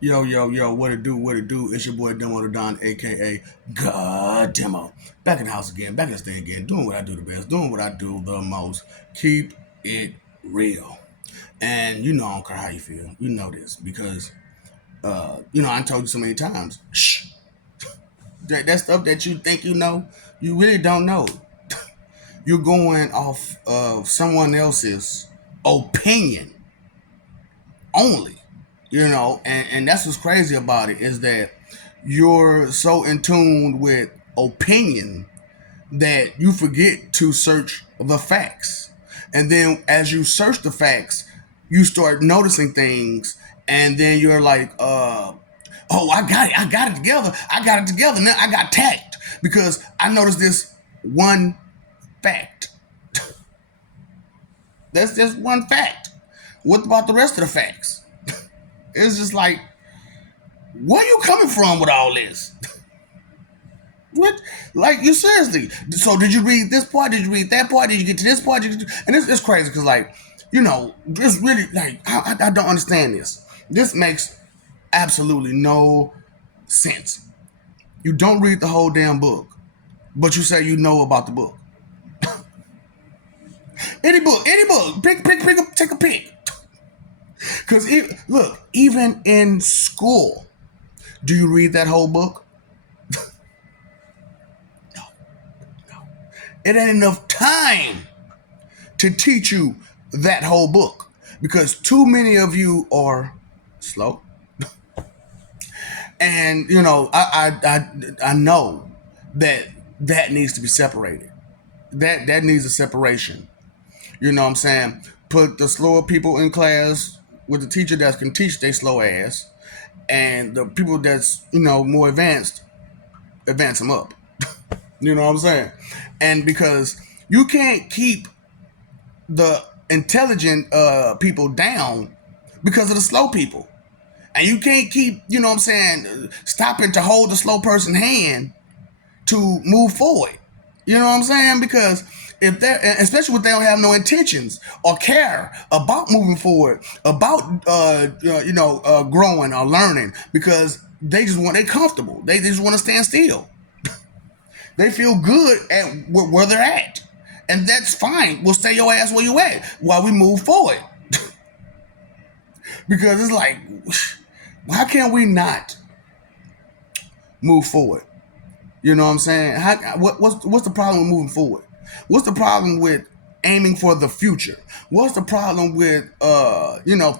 Yo, yo, yo, what it do, what it do? It's your boy Demo the Don, aka God Demo. Back in the house again, back in the stand again, doing what I do the best, doing what I do the most. Keep it real. And you know I don't care how you feel. You know this because I told you so many times. Shh. That stuff that you think you know, you really don't know. You're going off of someone else's opinion only. And that's what's crazy about it is that you're so in tune with opinion that you forget to search the facts. And then as you search the facts, you start noticing things, and then you're like, oh, I got it together. I got it together. Now I got tact because I noticed this one fact. That's just one fact. What about the rest of the facts? It's just like, where you coming from with all this? What? Like, you seriously? So did you read this part? Did you read that part? Did you get to this part? And it's crazy because, like, it's really like I don't understand this. This makes absolutely no sense. You don't read the whole damn book, but you say you know about the book. Any book, pick, take a pick. Because look, even in school, do you read that whole book? No, no. It ain't enough time to teach you that whole book because too many of you are slow. And I know that needs to be separated. That needs a separation. You know what I'm saying? Put the slower people in class with the teacher that can teach they slow ass, and the people that's more advanced, advance them up. You know what I'm saying? And because you can't keep the intelligent people down because of the slow people. And you can't keep, stopping to hold the slow person's hand to move forward. You know what I'm saying? Because if they're, especially if they don't have no intentions or care about moving forward, about growing or learning, because they're comfortable. They just want to stand still. They feel good at where they're at, and that's fine. We'll stay your ass where you at while we move forward. Because it's like, how can we not move forward? You know what I'm saying? What's the problem with moving forward? What's the problem with aiming for the future? What's the problem with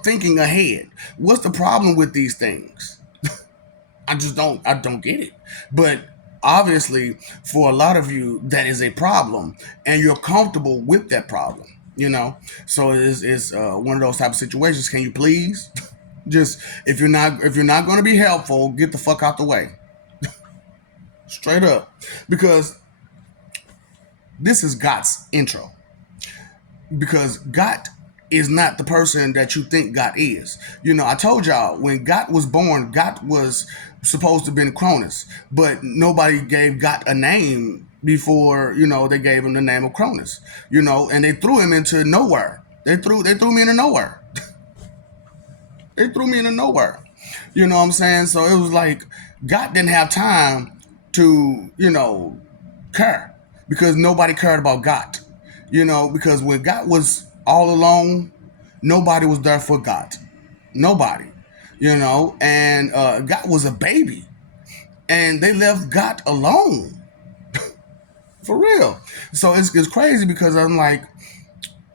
thinking ahead? What's the problem with these things? I don't get it. But obviously, for a lot of you, that is a problem, and you're comfortable with that problem. So it's one of those type of situations. Can you please just, if you're not going to be helpful, get the fuck out the way. Straight up. Because this is Got's intro. Because Got is not the person that you think Got is. I told y'all, when Got was born, Got was supposed to have been Cronus. But nobody gave Got a name before, they gave him the name of Cronus. And they threw him into nowhere. They threw me into nowhere. They threw me into nowhere. You know what I'm saying? So it was like, Got didn't have time to, care. Because nobody cared about Got. Because when Got was all alone, nobody was there for Got. Nobody. And Got was a baby. And they left Got alone. For real. So it's crazy because I'm like,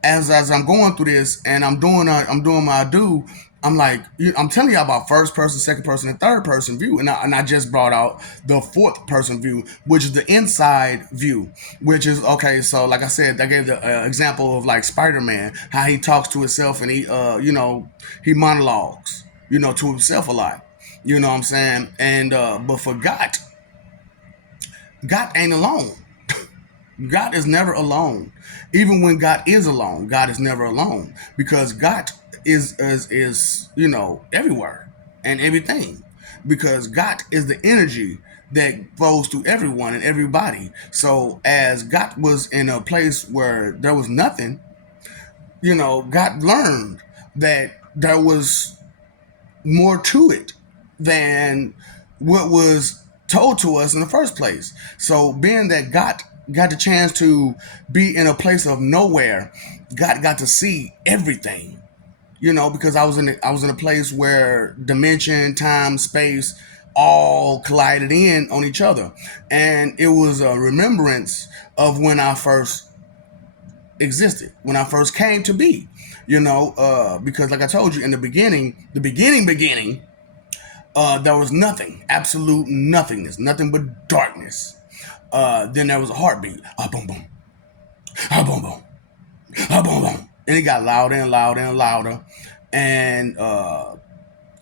as I'm going through this and I'm doing what I do, I'm like, I'm telling you about first person, second person, and third person view. And I just brought out the fourth person view, which is the inside view, which is, okay, so like I said, I gave the example of like Spider-Man, how he talks to himself and he monologues, to himself a lot. You know what I'm saying? And, but for Got ain't alone. God is never alone. Even when God is alone, God is never alone because God is everywhere and everything. Because God is the energy that flows through everyone and everybody. So as God was in a place where there was nothing, God learned that there was more to it than what was told to us in the first place. So being that God got the chance to be in a place of nowhere, God got to see everything. Because I was in a place where dimension, time, space all collided in on each other, and it was a remembrance of when I first existed, when I first came to be. Because like I told you in the beginning, there was nothing, absolute nothingness, nothing but darkness. Then there was a heartbeat, ah boom boom, ah boom boom, ah boom boom, and it got louder and louder and louder, and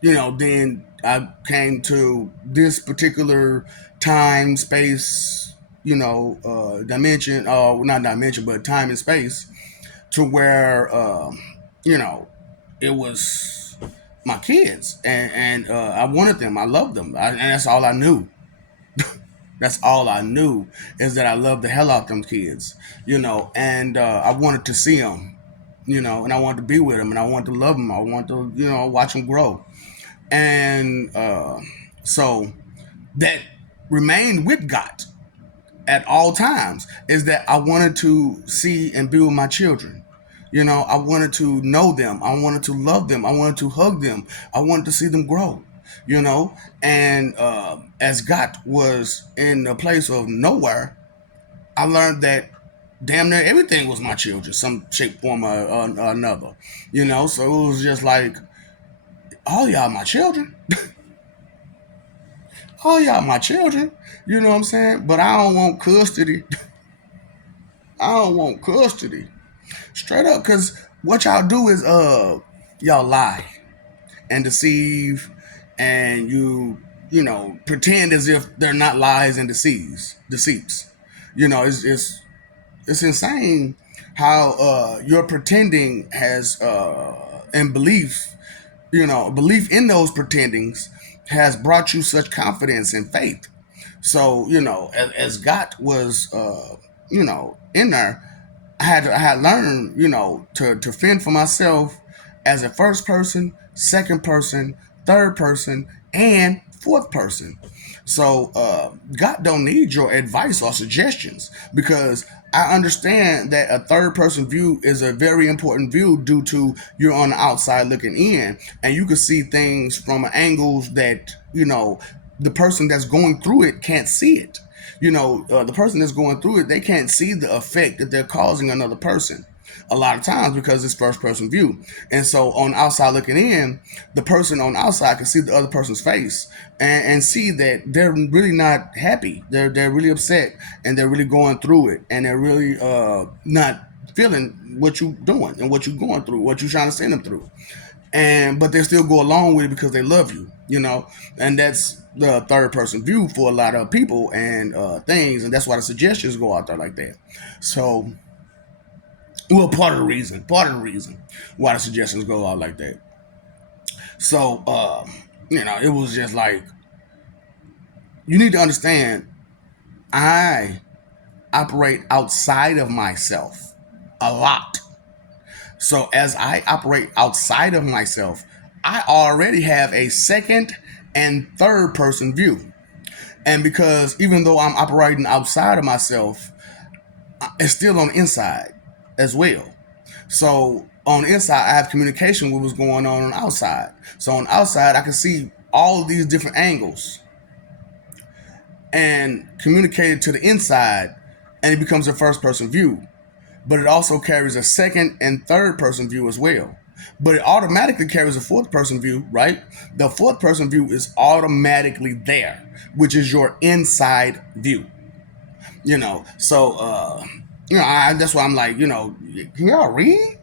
then I came to this particular time, space, dimension, not dimension, but time and space, to where, you know, it was my kids, and I wanted them, I loved them, and that's all I knew. That's all I knew, is that I loved the hell out of them kids, and I wanted to see them, and I wanted to be with them, and I wanted to love them. I wanted to, watch them grow. And so that remained with God at all times, is that I wanted to see and be with my children. I wanted to know them. I wanted to love them. I wanted to hug them. I wanted to see them grow. And as God was in a place of nowhere, I learned that damn near everything was my children, some shape, form, or another. So it was just like, all y'all my children. All y'all my children. You know what I'm saying? But I don't want custody. I don't want custody. Straight up, because what y'all do is y'all lie and deceive, and pretend as if they're not lies and deceits. It's insane how your pretending has and belief in those pretendings has brought you such confidence and faith. So as God was in there, I had learned, to fend for myself as a first person, second person, third person, and fourth person. So God don't need your advice or suggestions, because I understand that a third person view is a very important view, due to you're on the outside looking in, and you can see things from angles that the person that's going through it can't see it. The person that's going through it, they can't see the effect that they're causing another person a lot of times, because it's first person view. And so on the outside looking in, the person on the outside can see the other person's face, and see that they're really not happy. They're really upset, and they're really going through it, and they're really not feeling what you're doing and what you're going through, what you're trying to send them through. But they still go along with it because they love you, and that's the third person view for a lot of people and things, and that's why the suggestions go out there like that. So, well, part of the reason why the suggestions go out like that. So, it was just like, you need to understand, I operate outside of myself a lot. So as I operate outside of myself, I already have a second and third person view. And because even though I'm operating outside of myself, it's still on the inside as well. So on the inside, I have communication with what's going on the outside. So on the outside, I can see all of these different angles and communicate it to the inside, and it becomes a first person view. But it also carries a second and third person view as well. But it automatically carries a fourth person view, right? The fourth person view is automatically there, which is your inside view. So that's why I'm like, can y'all read?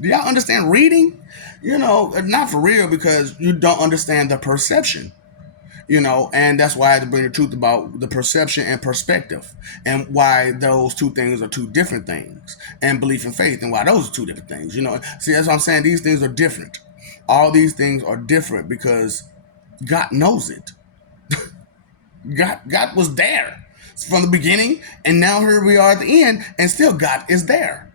Do y'all understand reading? Not for real, because you don't understand the perception. And that's why I had to bring the truth about the perception and perspective, and why those two things are two different things, and belief and faith, and why those are two different things. See, that's what I'm saying. These things are different. All these things are different because God knows it. God was there from the beginning, and now here we are at the end, and still God is there.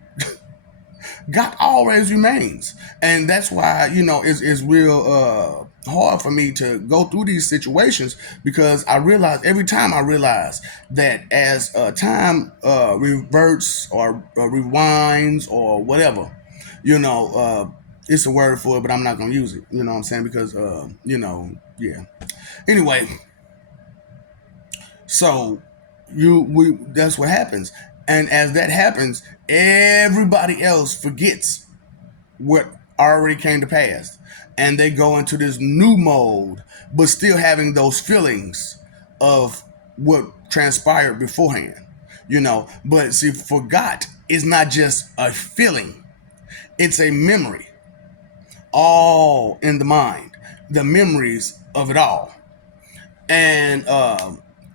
God always remains, and that's why it's real hard for me to go through these situations because I realize every time I realize that as time reverts or rewinds or whatever, you know, it's a word for it, but I'm not gonna use it. You know what I'm saying? Because yeah. Anyway, so we that's what happens, and as that happens, everybody else forgets what already came to pass, and they go into this new mode, but still having those feelings of what transpired beforehand. But see, forgot is not just a feeling; it's a memory, all in the mind, the memories of it all. And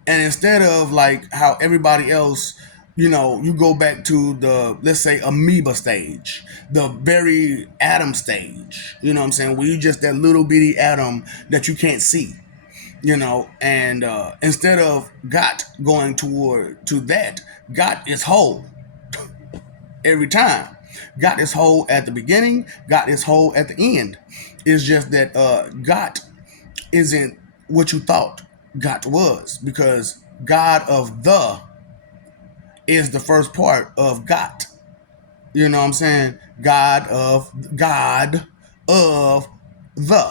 instead of like how everybody else, you go back to the, let's say, amoeba stage, the very atom stage, you know what I'm saying, where you just that little bitty atom that you can't see, and instead of got going toward to that, got is whole every time. Got is whole at the beginning, got is whole at the end. It's just that got isn't what you thought God was, because God of the is the first part of God. You know what I'm saying? God of the.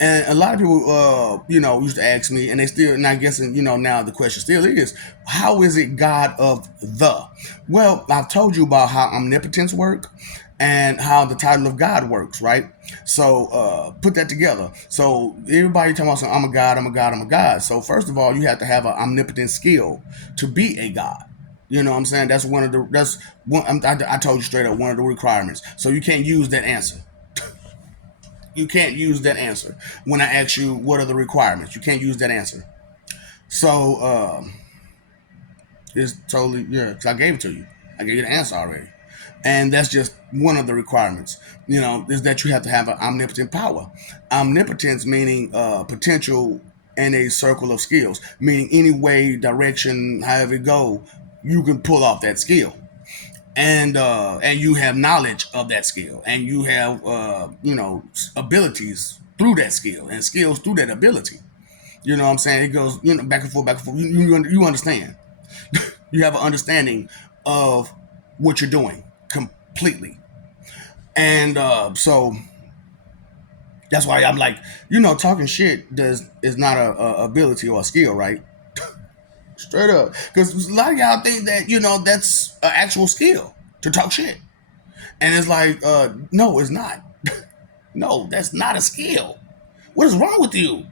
And a lot of people, used to ask me, and they still, and I guess, now the question still is, how is it God of the? Well, I've told you about how omnipotence work and how the title of God works, right? So put that together. So everybody talking about, I'm a God, I'm a God, I'm a God. So first of all, you have to have an omnipotent skill to be a God. You know what I'm saying? I told you straight up, one of the requirements. So you can't use that answer. You can't use that answer when I ask you what are the requirements. You can't use that answer. So it's totally, yeah, because I gave it to you. I gave you the answer already. And that's just one of the requirements, is that you have to have an omnipotent power. Omnipotence meaning potential in a circle of skills, meaning any way, direction, however it go, you can pull off that skill. And you have knowledge of that skill, and you have abilities through that skill, and skills through that ability. You know what I'm saying? It goes back and forth, back and forth. You understand. You have an understanding of what you're doing completely, and so that's why I'm like, talking shit is not a ability or a skill, right? Straight up, because a lot of y'all think that that's an actual skill to talk shit. And it's like, no, it's not. No, that's not a skill. What is wrong with you?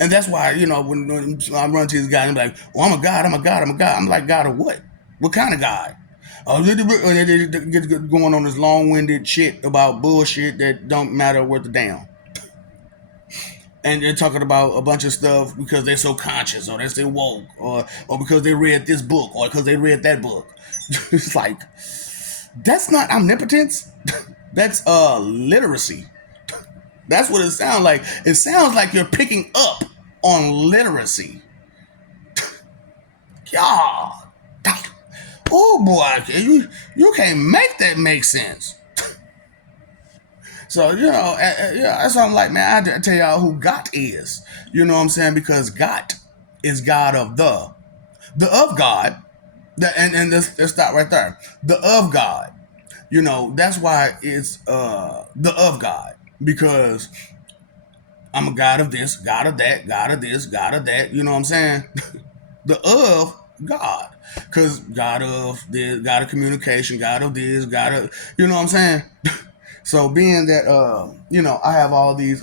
And that's why, when I run to this guy and be like, oh, I'm a God, I'm a God, I'm a God. I'm like, God of what? What kind of God? They get going on this long-winded shit about bullshit that don't matter worth a damn. And they're talking about a bunch of stuff because they're so conscious, or they're so woke, or because they read this book, or because they read that book. It's like, that's not omnipotence. That's literacy. That's what it sounds like. It sounds like you're picking up on literacy. God. Oh boy, you can't make that make sense. So, that's why I'm like, man, I had to tell y'all who God is. You know what I'm saying? Because God is God of the of God. And let's stop right there. The of God. That's why it's the of God. Because I'm a God of this, God of that, God of this, God of that. You know what I'm saying? The of God. Because God of this, God of communication, God of this, God of, you know what I'm saying? So being that, I have all these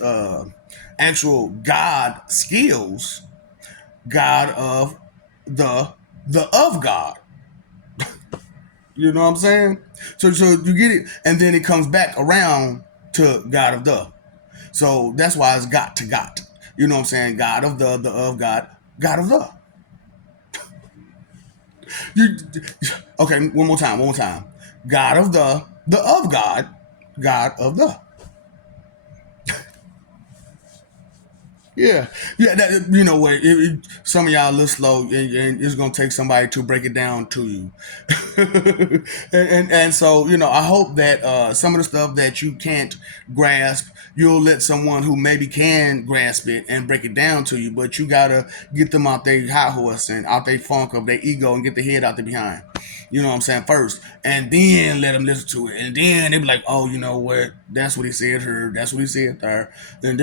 actual God skills, God of the of God. You know what I'm saying? So you get it, and then it comes back around to God of the. So that's why it's got to got. You know what I'm saying? God of the of God, God of the. You, okay, one more time. God of the of God, God of the. Yeah, yeah. You know what? Some of y'all a little slow, and it's gonna take somebody to break it down to you. And so I hope that some of the stuff that you can't grasp, you'll let someone who maybe can grasp it and break it down to you. But you gotta get them out their high horse and out their funk of their ego and get the head out the behind. You know what I'm saying? First, and then let them listen to it, and then they be like, "Oh, you know what? That's what he said here. That's what he said there." And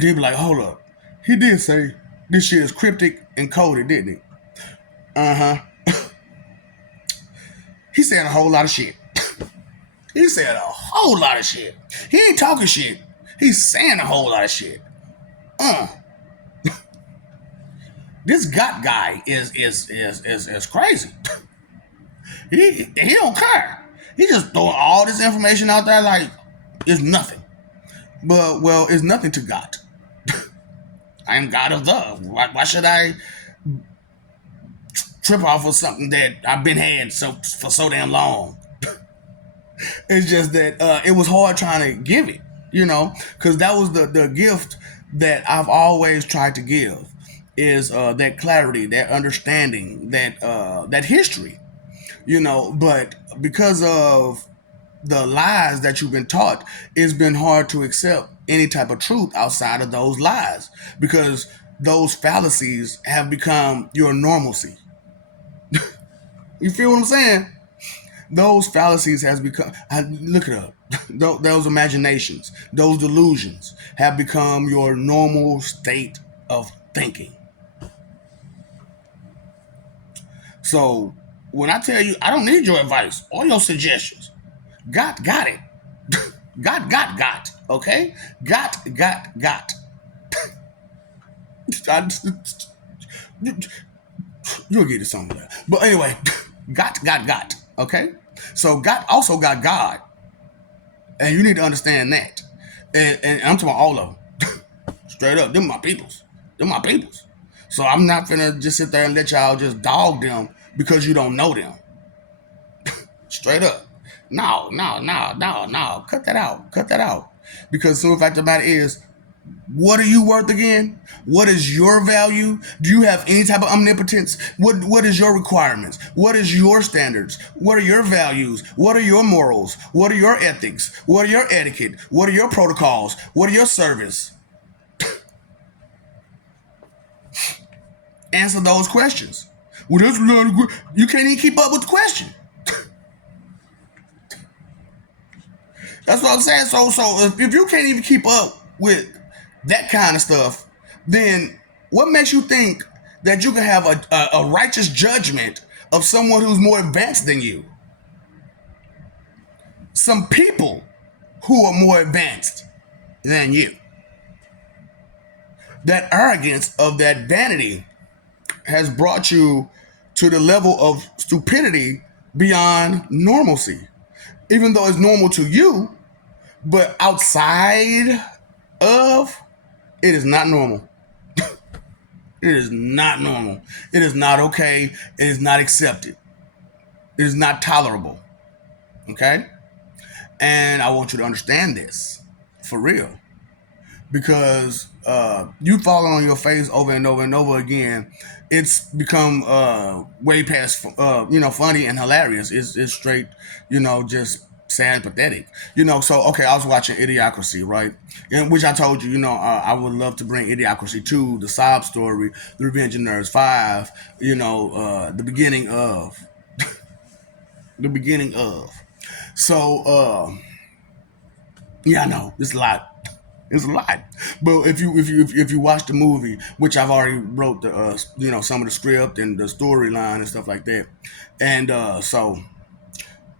they be like, "Hold up, he did say this shit is cryptic and coded, didn't he?" Uh huh. He said a whole lot of shit. He said a whole lot of shit. He ain't talking shit. He's saying a whole lot of shit. Uh, this got guy is crazy. He don't care. He just throwing all this information out there like it's nothing. But well, it's nothing to God. I am God of the. Why should I trip off of something that I've been had for so damn long? It's just that it was hard trying to give it, because that was the gift that I've always tried to give is that clarity, that understanding, that history, But because of the lies that you've been taught, it's been hard to accept any type of truth outside of those lies because those fallacies have become your normalcy. You feel what I'm saying? Those fallacies has become, look it up. Those imaginations, those delusions have become your normal state of thinking. So when I tell you I don't need your advice or your suggestions, got it. Got. Okay? Got. You'll get it somewhere. But anyway, got. Okay? So God also got God. And you need to understand that. And I'm talking about all of them. Straight up. Them my peoples. Them my peoples. So I'm not finna just sit there and let y'all just dog them because you don't know them. Straight up. No. Cut that out. Cut that out. Because the simple fact of the matter is, what are you worth again? What is your value? Do you have any type of omnipotence? What is your requirements? What is your standards? What are your values? What are your morals? What are your ethics? What are your etiquette? What are your protocols? What are your service? Answer those questions. Well, that's not good. You can't even keep up with the question. That's what I'm saying. So if you can't even keep up with that kind of stuff, then what makes you think that you can have a righteous judgment of someone who's more advanced than you? Some people who are more advanced than you. That arrogance of that vanity has brought you to the level of stupidity beyond normalcy. Even though it's normal to you, but outside of, it is not normal. It is not normal. It is not okay. It is not accepted. It is not tolerable. Okay? And I want you to understand this for real. Because you falling on your face over and over and over again, it's become way past funny and hilarious. It's straight, just sad and pathetic. So okay, I was watching Idiocracy, right? And which I told you, I would love to bring Idiocracy to the sob story, The Revenge of Nerds 5, the beginning of the beginning of. So yeah, I know it's a lot. It's a lot, but if you watch the movie, which I've already wrote the some of the script and the storyline and stuff like that, and so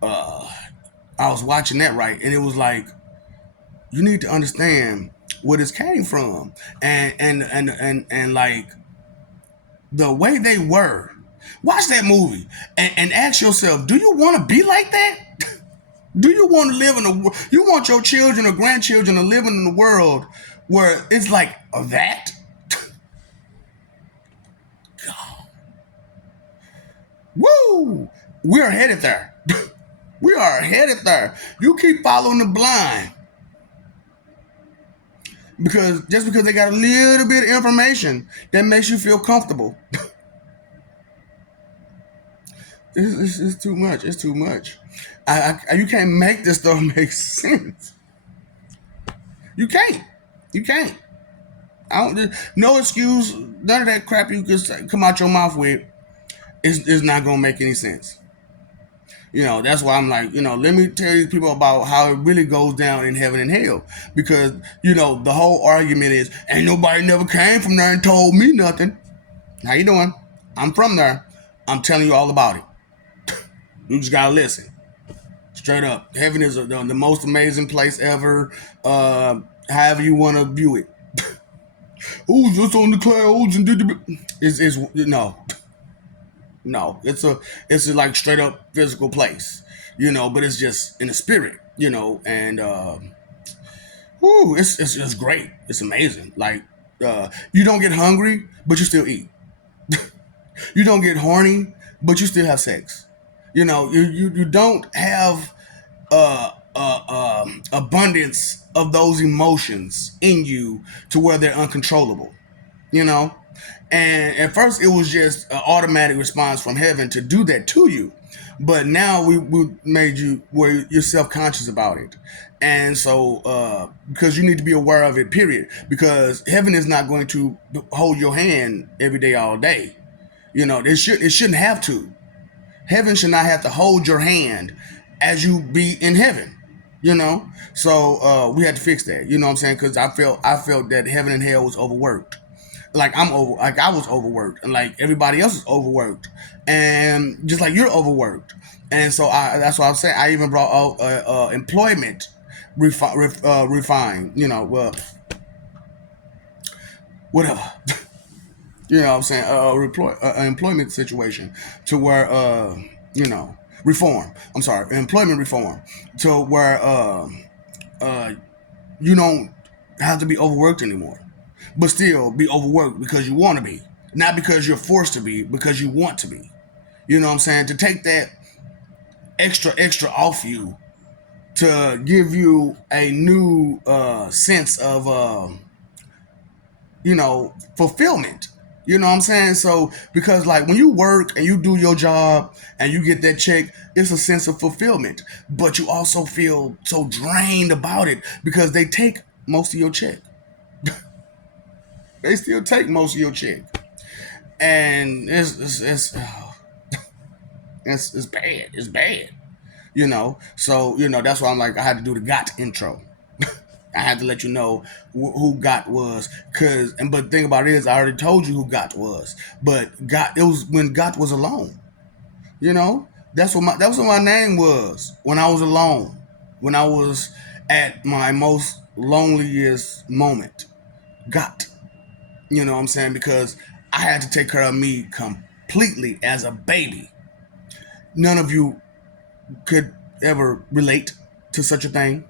I was watching that, right, and it was like you need to understand where this came from, and like the way they were. Watch that movie and ask yourself, do you want to be like that? Do you want to live in a? You want your children or grandchildren to live in a world where it's like that? Woo! We're headed there. We are headed there. You keep following the blind. because just because they got a little bit of information that makes you feel comfortable. It's too much. It's too much. You can't make this stuff make sense. You can't. You can't. I don't. No excuse. None of that crap you just come out your mouth with is not gonna make any sense. That's why I'm like, let me tell you people about how it really goes down in heaven and hell. Because, the whole argument is, ain't nobody never came from there and told me nothing. How you doing? I'm from there. I'm telling you all about it. You just gotta listen. Straight up. Heaven is the most amazing place ever. However you want to view it. Who's just on the clouds and did the... It's no. No, it's a like straight up physical place, but it's just in the spirit, and it's just great. It's amazing. Like you don't get hungry, but you still eat. You don't get horny, but you still have sex. You don't have abundance of those emotions in you to where they're uncontrollable. You know, and at first, it was just an automatic response from heaven to do that to you. But now we made you where you're self-conscious about it. And so, because you need to be aware of it, period. Because heaven is not going to hold your hand every day, all day. It shouldn't have to. Heaven should not have to hold your hand as you be in heaven. So we had to fix that. You know what I'm saying? Because I felt that heaven and hell was overworked. Like I was overworked, and like everybody else is overworked, and just like you're overworked, and so that's why I'm saying I even brought out employment refine, whatever, what I'm saying, employment situation to where reform. I'm sorry, employment reform to where you don't have to be overworked anymore. But still be overworked because you want to be. Not because you're forced to be, because you want to be. You know what I'm saying? To take that extra off you to give you a new sense of, fulfillment. You know what I'm saying? So, because like when you work and you do your job and you get that check, it's a sense of fulfillment. But you also feel so drained about it because they take most of your check. They still take most of your check, and it's bad. It's bad, So that's why I'm like I had to do the Got intro. I had to let you know who Got was, but the thing about it is I already told you who Got was, but Got it was when Got was alone. That's what my name was when I was alone, when I was at my most loneliest moment. Got. You know what I'm saying? Because I had to take care of me completely as a baby. None of you could ever relate to such a thing.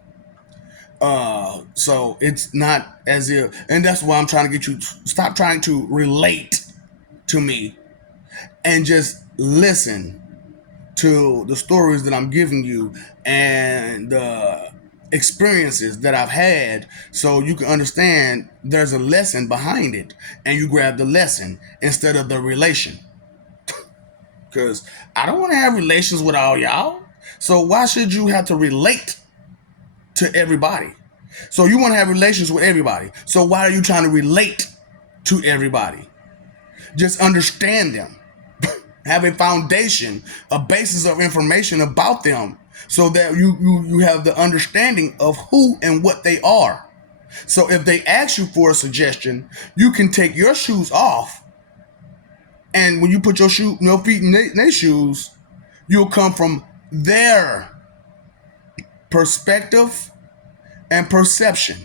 So it's not as if, and that's why I'm trying to get you to stop trying to relate to me and just listen to the stories that I'm giving you and the experiences that I've had so you can understand there's a lesson behind it and you grab the lesson instead of the relation. Because I don't want to have relations with all y'all. So why should you have to relate to everybody? So you want to have relations with everybody. So why are you trying to relate to everybody? Just understand them. Have a foundation, a basis of information about them so that you have the understanding of who and what they are. So if they ask you for a suggestion, you can take your shoes off, and when you put your feet in their shoes, you'll come from their perspective and perception,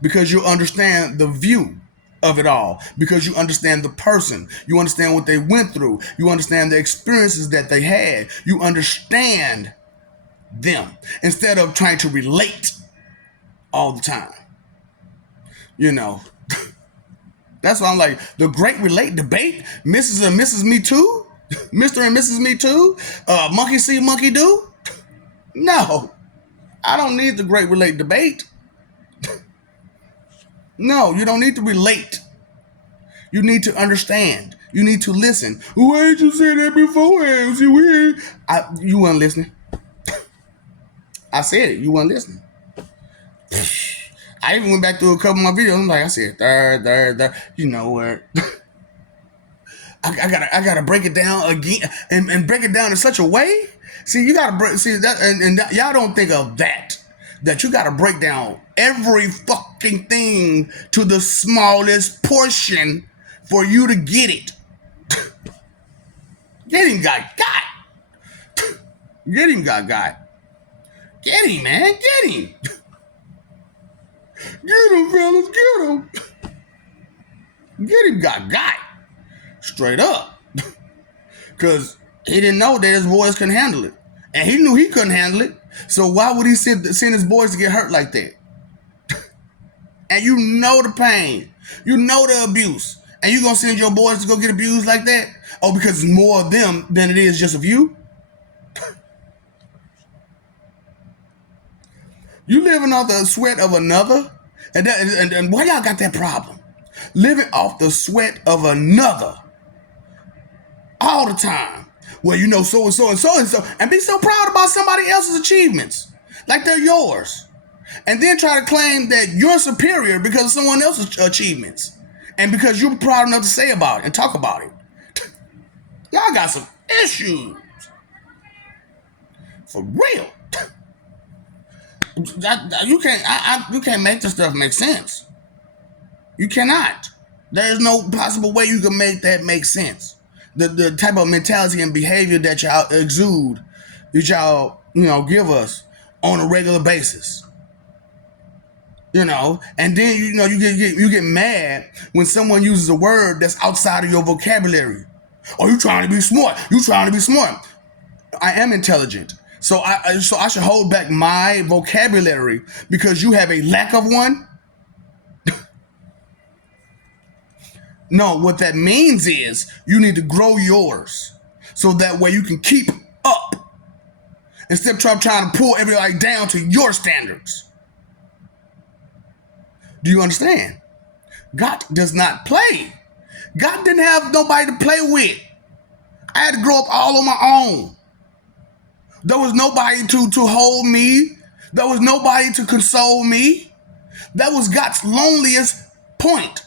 because you'll understand the view of it all, because you understand the person, you understand what they went through, you understand the experiences that they had, you understand them instead of trying to relate all the time. That's why I'm like the great relate debate, Mrs. and Mrs. Me Too, Mr. and Mrs. Me Too, monkey see, monkey do. No, I don't need the great relate debate. No, you don't need to relate. You need to understand. You need to listen. Why did you say that before? You weren't listening. I said it. You weren't listening. I even went back through a couple of my videos. I'm like, I said, there. You know what? I gotta break it down again and break it down in such a way. See, you gotta break. See that, and y'all don't think of that. That you gotta break down every fucking thing to the smallest portion for you to get it. Get him, got. Get him, got. Get him, man. Get him. Get him, fellas. Get him. Get him, got. Straight up. Because he didn't know that his boys couldn't handle it. And he knew he couldn't handle it. So why would he send his boys to get hurt like that? And you know the pain. You know the abuse. And you going to send your boys to go get abused like that? Oh, because it's more of them than it is just of you? You living off the sweat of another? And why y'all got that problem? Living off the sweat of another. All the time. Well, you know, so and so and so and so. And be so proud about somebody else's achievements. Like they're yours. And then try to claim that you're superior because of someone else's achievements. And because you're proud enough to say about it and talk about it. Y'all got some issues. For real. You can't make this stuff make sense. You cannot. There is no possible way you can make that make sense. The type of mentality and behavior that y'all exude, that y'all, give us on a regular basis. And then you get mad when someone uses a word that's outside of your vocabulary. Oh, you trying to be smart. You trying to be smart. I am intelligent. So I should hold back my vocabulary because you have a lack of one? No, what that means is you need to grow yours so that way you can keep up instead of trying to pull everybody down to your standards. Do you understand? God does not play. God didn't have nobody to play with. I had to grow up all on my own. There was nobody to hold me. There was nobody to console me. That was God's loneliest point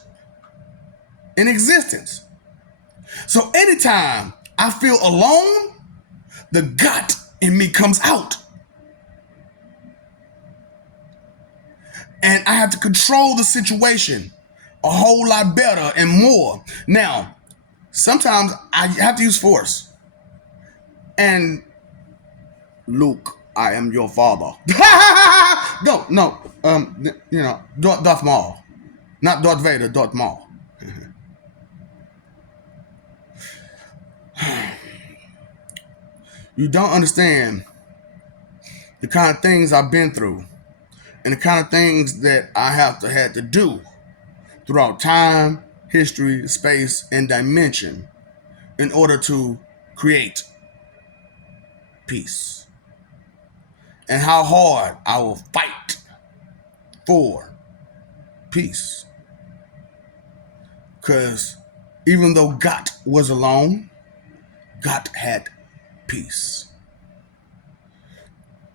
in existence. So anytime I feel alone, the God in me comes out. And I have to control the situation a whole lot better and more. Now, sometimes I have to use force. And Luke, I am your father. No, Darth Maul. Not Darth Vader, Darth Maul. You don't understand the kind of things I've been through and the kind of things that I had to do throughout time, history, space, and dimension in order to create peace. And how hard I will fight for peace. Because even though God was alone, God had peace.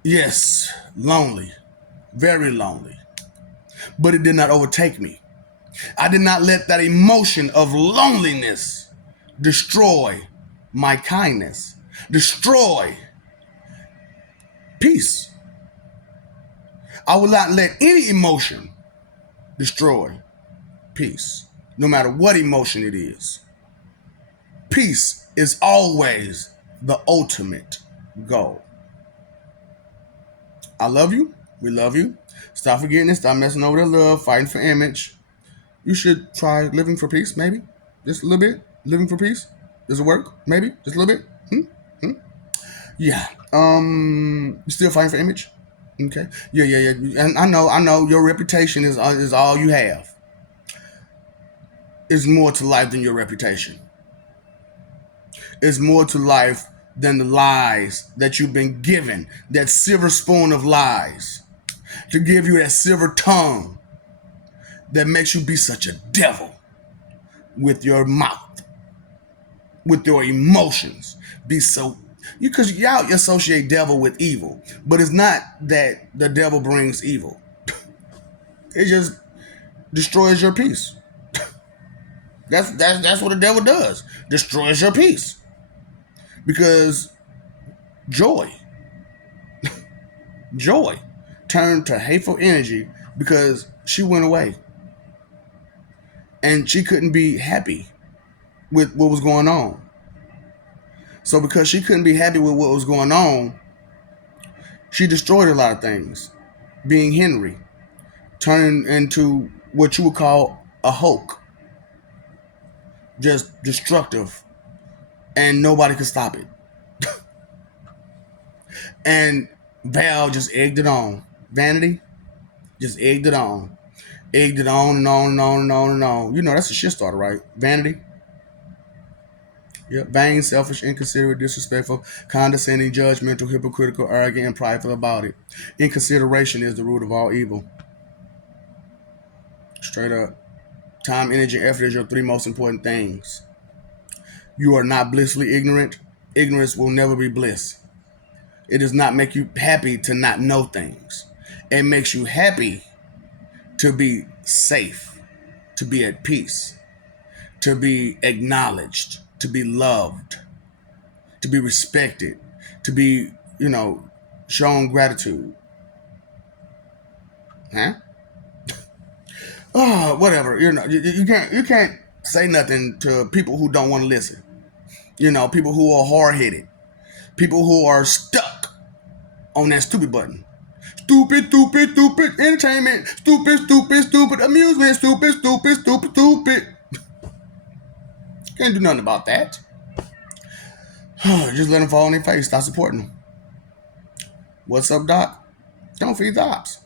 Yes, lonely, very lonely. But it did not overtake me. I did not let that emotion of loneliness destroy my kindness, destroy peace. I will not let any emotion destroy peace, no matter what emotion it is. Peace is always the ultimate goal. I love you. We love you. Stop forgetting it. Stop messing over the love, fighting for image. You should try living for peace, maybe. Just a little bit. Living for peace. Does it work? Maybe. Just a little bit. Yeah. You still fighting for image? Okay. Yeah. And I know your reputation is all you have. It's more to life than your reputation. It's more to life than the lies that you've been given. That silver spoon of lies. To give you that silver tongue. that makes you be such a devil with your mouth, with your emotions? Be so, because y'all associate devil with evil, but it's not that the devil brings evil. It just destroys your peace. That's what the devil does. Destroys your peace. Because joy, joy turned to hateful energy because she went away. And she couldn't be happy with what was going on. So because she couldn't be happy with what was going on, she destroyed a lot of things. Being Henry, turned into what you would call a Hulk. Just destructive. And nobody could stop it. And Val just egged it on. Vanity just egged it on. Egged it on and on and on and on and on. You know, that's a shit starter, right? Vanity. Yep. Vain, selfish, inconsiderate, disrespectful, condescending, judgmental, hypocritical, arrogant, and prideful about it. Inconsideration is the root of all evil. Straight up. Time, energy, and effort is your three most important things. You are not blissfully ignorant. Ignorance will never be bliss. It does not make you happy to not know things. It makes you happy to be safe, to be at peace, to be acknowledged, to be loved, to be respected, to be, shown gratitude. Huh? Oh, whatever. You can't say nothing to people who don't want to listen. People who are hard-headed, people who are stuck on that stupid button. Stupid, stupid, stupid entertainment. Stupid, stupid, stupid amusement. Stupid, stupid, stupid, stupid. Can't do nothing about that. Just let them fall on their face. Stop supporting them. What's up, Doc? Don't feed the ops.